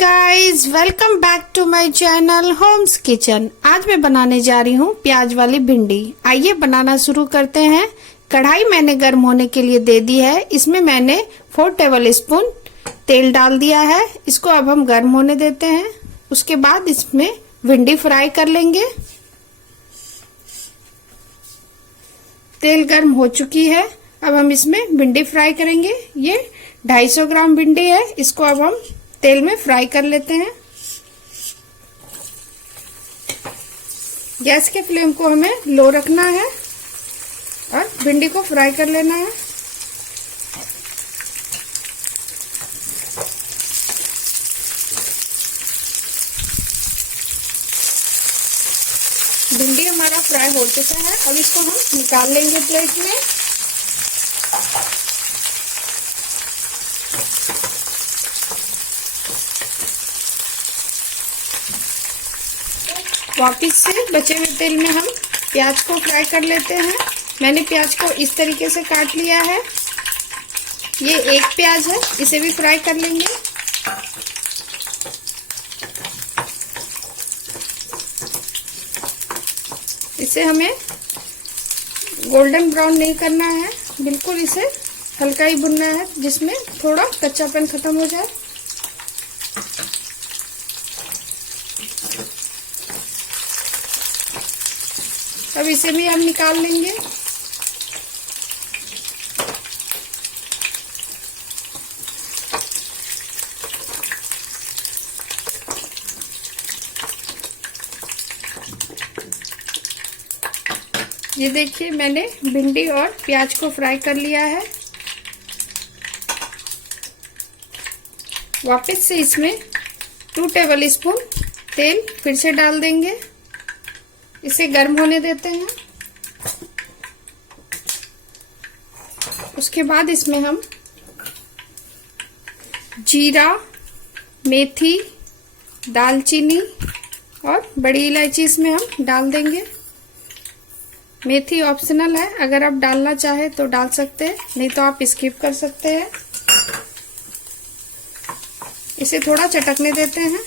Guys, welcome back to my channel homes kitchen. आज मैं बनाने जा रही हूँ प्याज वाली भिंडी। आइए बनाना शुरू करते हैं। कढ़ाई मैंने गर्म होने के लिए दे दी है। इसमें मैंने 4 टेबल स्पून तेल डाल दिया है। इसको अब हम गर्म होने देते हैं। उसके बाद इसमें भिंडी फ्राई कर लेंगे। तेल गर्म हो चुकी है। अब हम इसमें भिंडी फ्राई करेंगे। ये 250 ग्राम भिंडी है। इसको अब हम तेल में फ्राई कर लेते हैं। गैस के फ्लेम को हमें लो रखना है और भिंडी को फ्राई कर लेना है। भिंडी हमारा फ्राई हो चुका है। अब इसको हम निकाल लेंगे प्लेट में। वापिस से बचे हुए तेल में हम प्याज को फ्राई कर लेते हैं। मैंने प्याज को इस तरीके से काट लिया है। ये एक प्याज है, इसे भी फ्राई कर लेंगे। इसे हमें गोल्डन ब्राउन नहीं करना है, बिल्कुल इसे हल्का ही भुनना है, जिसमें थोड़ा कच्चापन खत्म हो जाए। अब इसे भी हम निकाल लेंगे। ये देखिए, मैंने भिंडी और प्याज को फ्राई कर लिया है। वापस से इसमें 2 टेबल स्पून तेल फिर से डाल देंगे। इसे गर्म होने देते हैं। उसके बाद इसमें हम जीरा, मेथी, दालचीनी और बड़ी इलायची इसमें हम डाल देंगे। मेथी ऑप्शनल है, अगर आप डालना चाहे तो डाल सकते हैं, नहीं तो आप स्किप कर सकते हैं। इसे थोड़ा चटकने देते हैं।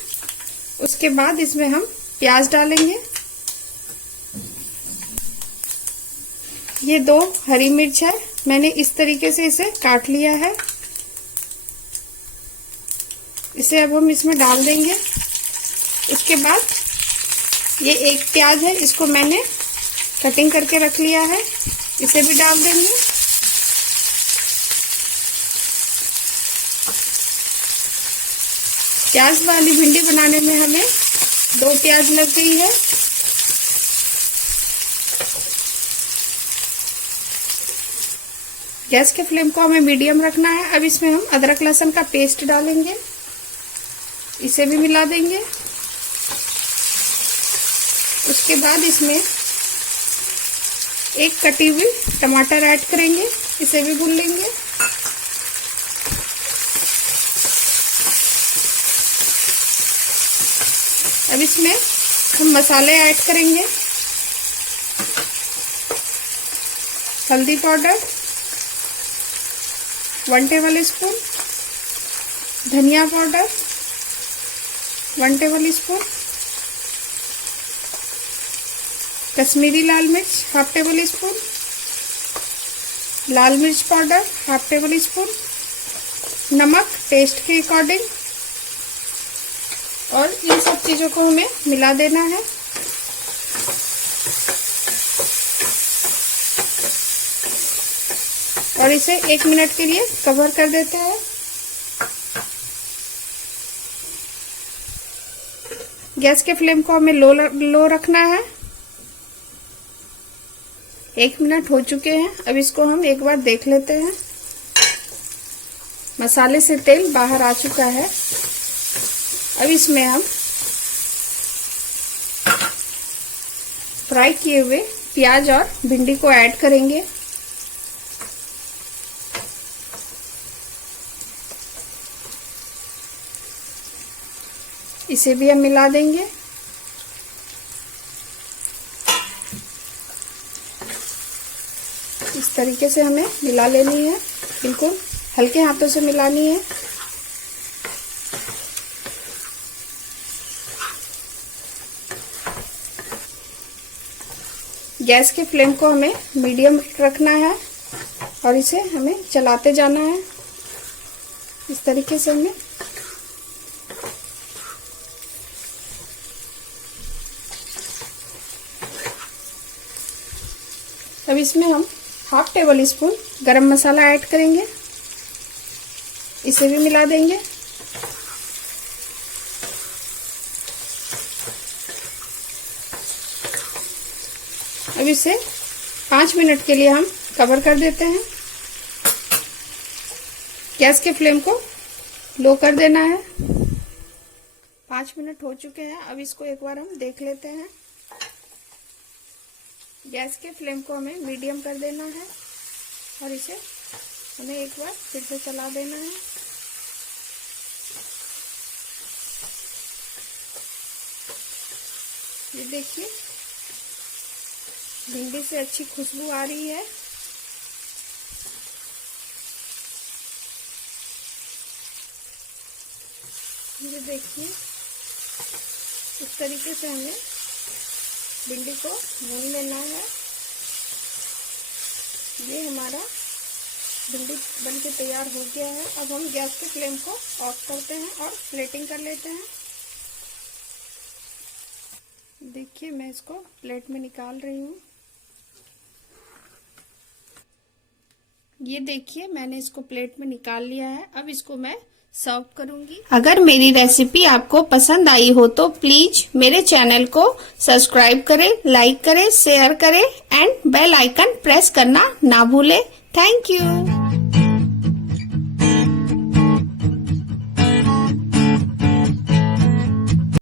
उसके बाद इसमें हम प्याज डालेंगे। ये 2 हरी मिर्च है, मैंने इस तरीके से इसे काट लिया है। इसे अब हम इसमें डाल देंगे। उसके बाद ये एक प्याज है, इसको मैंने कटिंग करके रख लिया है, इसे भी डाल देंगे। प्याज वाली भिंडी बनाने में हमें 2 प्याज लग गई है। गैस के फ्लेम को हमें मीडियम रखना है। अब इसमें हम अदरक लहसुन का पेस्ट डालेंगे, इसे भी मिला देंगे। उसके बाद इसमें एक कटी हुई टमाटर ऐड करेंगे, इसे भी भून लेंगे। अब इसमें हम मसाले ऐड करेंगे। हल्दी पाउडर 1 टेबल स्पून, धनिया पाउडर 1 टेबल स्पून, कश्मीरी लाल मिर्च 1/2 टेबल स्पून, लाल मिर्च पाउडर 1/2 टेबल स्पून, नमक टेस्ट के अकॉर्डिंग, और इन सब चीजों को हमें मिला देना है। और इसे 1 मिनट के लिए कवर कर देते हैं। गैस के फ्लेम को हमें लो रखना है। 1 मिनट हो चुके हैं। अब इसको हम एक बार देख लेते हैं। मसाले से तेल बाहर आ चुका है। अब इसमें हम फ्राई किए हुए प्याज और भिंडी को ऐड करेंगे। इसे भी हम मिला देंगे। इस तरीके से हमें मिला लेनी है, बिल्कुल हल्के हाथों से मिलानी है। गैस के फ्लेम को हमें मीडियम रखना है और इसे हमें चलाते जाना है इस तरीके से हमें। अब इसमें हम 1/2 टेबल स्पून गरम मसाला ऐड करेंगे, इसे भी मिला देंगे। अब इसे 5 मिनट के लिए हम कवर कर देते हैं। गैस के फ्लेम को लो कर देना है। 5 मिनट हो चुके हैं। अब इसको एक बार हम देख लेते हैं। गैस के फ्लेम को हमें मीडियम कर देना है और इसे हमें एक बार फिर से चला देना है। ये देखिए भिंडी से अच्छी खुशबू आ रही है। ये देखिए इस तरीके से हमें भिंडी को भून लेना है। ये हमारा भिंडी बनके तैयार हो गया है। अब हम गैस के फ्लेम को ऑफ करते हैं और प्लेटिंग कर लेते हैं। देखिए मैं इसको प्लेट में निकाल रही हूँ। ये देखिए मैंने इसको प्लेट में निकाल लिया है। अब इसको मैं सर्व करूंगी। अगर मेरी रेसिपी आपको पसंद आई हो तो प्लीज मेरे चैनल को सब्सक्राइब करें, लाइक करें, शेयर करें एंड बेल आइकन प्रेस करना ना भूलें। Thank you.